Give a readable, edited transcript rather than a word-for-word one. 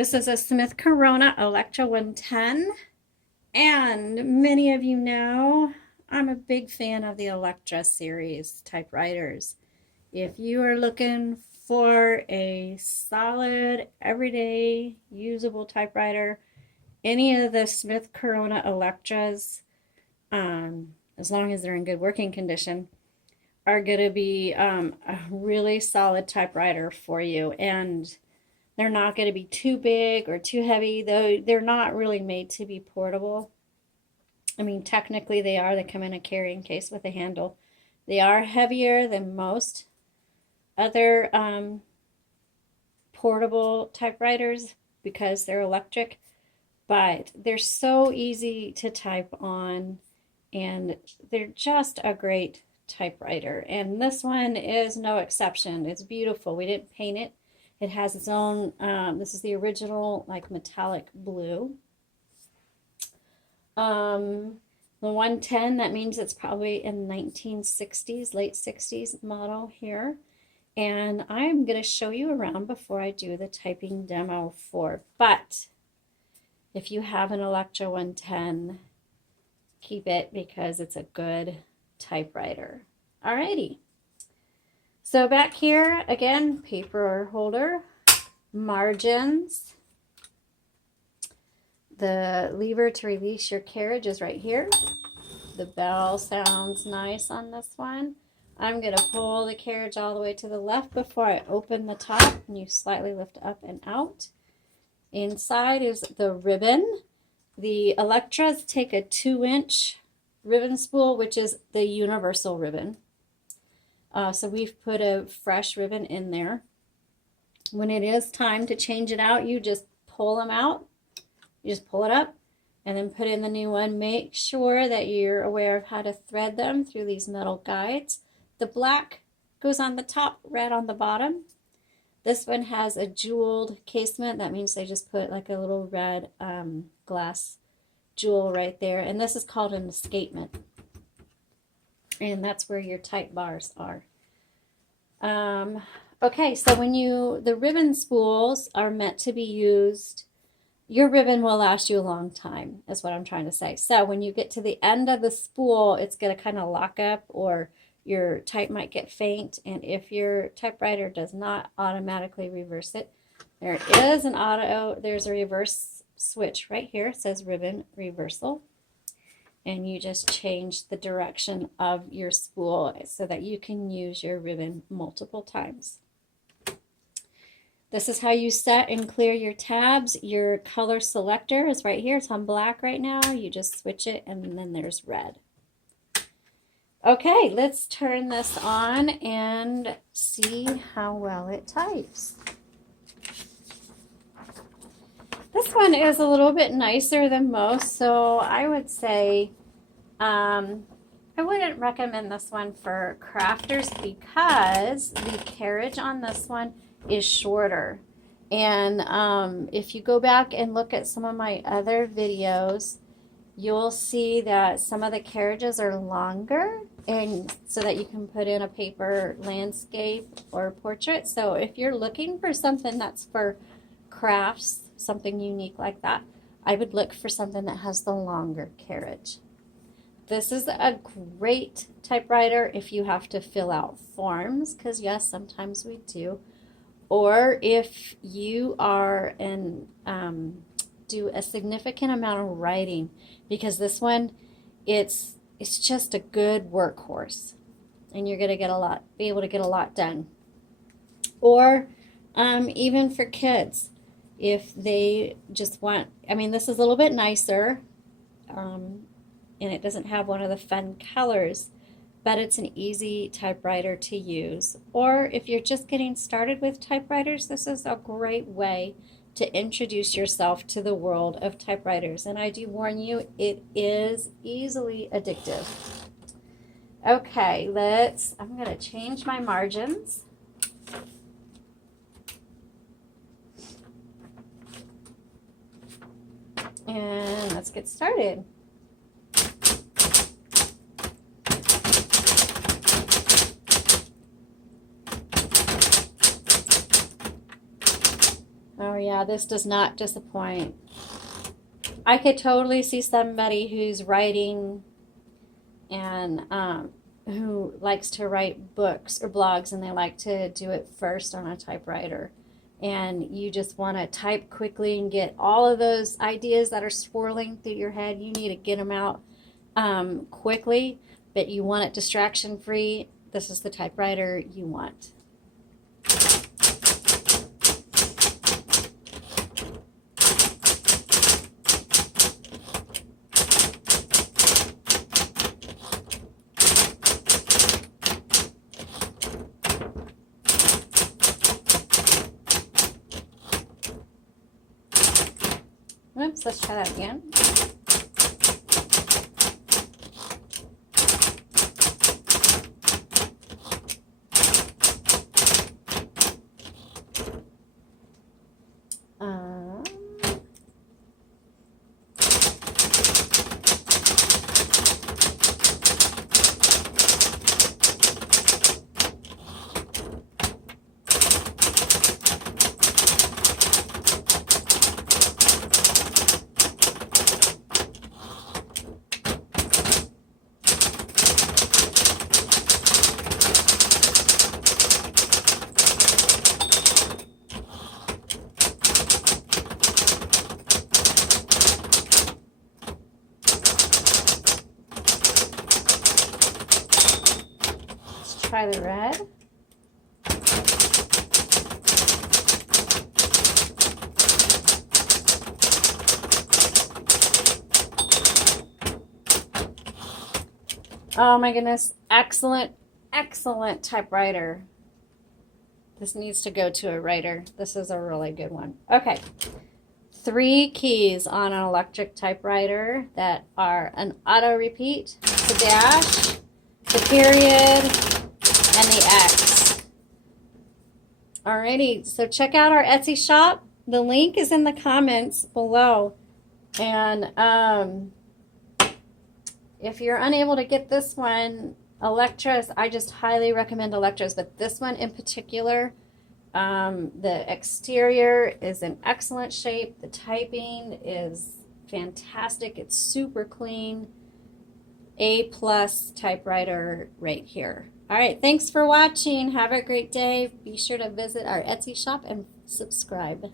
This is a Smith Corona Electra 110, and many of you know I'm a big fan of the Electra series typewriters. If you are looking for a solid, everyday, usable typewriter, any of the Smith Corona Electras, as long as they're in good working condition, are going to be a really solid typewriter for you. And they're not going to be too big or too heavy, though they're not really made to be portable. I mean, technically they are. They come in a carrying case with a handle. They are heavier than most other portable typewriters because they're electric, but they're so easy to type on, and they're just a great typewriter. And this one is no exception. It's beautiful. We didn't paint it. It has its own, this is the original, like, metallic blue. The 110, that means it's probably in 1960s, late 60s model here. And I'm going to show you around before I do the typing demo for. But if you have an Electra 110, keep it because it's a good typewriter. Alrighty. So back here, again, paper holder, margins. The lever to release your carriage is right here. The bell sounds nice on this one. I'm going to pull the carriage all the way to the left before I open the top, and you slightly lift up and out. Inside is the ribbon. The Electras take a 2-inch ribbon spool, which is the universal ribbon. So we've put a fresh ribbon in there. When it is time to change it out, you just pull them out. You just pull it up and then put in the new one. Make sure that you're aware of how to thread them through these metal guides. The black goes on the top, red on the bottom. This one has a jeweled casement. That means they just put like a little red glass jewel right there. And this is called an escapement. And that's where your type bars are. Okay, so when the ribbon spools are meant to be used, your ribbon will last you a long time, is what I'm trying to say. So when you get to the end of the spool, it's going to kind of lock up, or your type might get faint. And if your typewriter does not automatically reverse it, there's a reverse switch right here. It says ribbon reversal. And you just change the direction of your spool so that you can use your ribbon multiple times. This is how you set and clear your tabs. Your color selector is right here. It's on black right now. You just switch it, and then there's red. Okay, let's turn this on and see how well it types. This one is a little bit nicer than most, so I would say I wouldn't recommend this one for crafters because the carriage on this one is shorter. And if you go back and look at some of my other videos, you'll see that some of the carriages are longer, and so that you can put in a paper landscape or portrait. So if you're looking for something that's for crafts, something unique like that, I would look for something that has the longer carriage. This is a great typewriter if you have to fill out forms, because yes, sometimes we do. Or if you are do a significant amount of writing, because this one, it's just a good workhorse, and you're gonna be able to get a lot done. Or even for kids, if they just want, I mean, this is a little bit nicer, and it doesn't have one of the fun colors, but it's an easy typewriter to use. Or if you're just getting started with typewriters, this is a great way to introduce yourself to the world of typewriters. And I do warn you, it is easily addictive. Okay, I'm going to change my margins. And let's get started. Oh yeah, this does not disappoint. I could totally see somebody who's writing and who likes to write books or blogs, and they like to do it first on a typewriter. And you just want to type quickly and get all of those ideas that are swirling through your head. You need to get them out quickly, but you want it distraction free. This is the typewriter you want. Oops, let's try that again. Try the red. Oh my goodness, excellent, excellent typewriter. This needs to go to a writer. This is a really good one. Okay, 3 keys on an electric typewriter that are an auto repeat, the dash, the period, and the X. Alrighty, so check out our Etsy shop. The link is in the comments below. And if you're unable to get this one, Electras, I just highly recommend Electras, but this one in particular, the exterior is in excellent shape. The typing is fantastic. It's super clean. A+ typewriter right here. All right, thanks for watching. Have a great day. Be sure to visit our Etsy shop and subscribe.